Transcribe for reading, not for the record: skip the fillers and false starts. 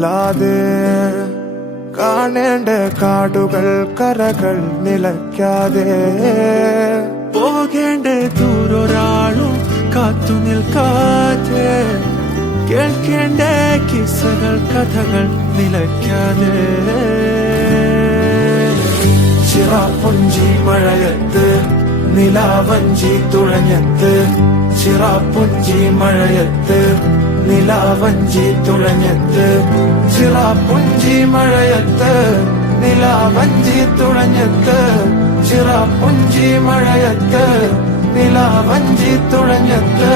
അല്ലാതെ കാണേണ്ട കാടുകൾ കരകൾ നിലയ്ക്കാതെ പോകേണ്ട ദൂരൊരാളും കാത്തു നിൽക്കാതെ കേൾക്കേണ്ട കിസ്സകൾ കഥകൾ നിലയ്ക്കാതെ ചിറാപ്പുഞ്ചി മഴയത്ത് നിലാവഞ്ചി തുഴഞ്ഞത്ത് ചിറാപ്പുഞ്ചി മഴയത്ത് നിലാവഞ്ചി തുഴഞ്ഞത്ത് ചിറാപ്പുഞ്ചി മഴയത്ത് നിലാവഞ്ചി തുഴഞ്ഞത്ത് ചിറാപ്പുഞ്ചി മഴയത്ത് നിലാവഞ്ചി തുഴഞ്ഞത്ത്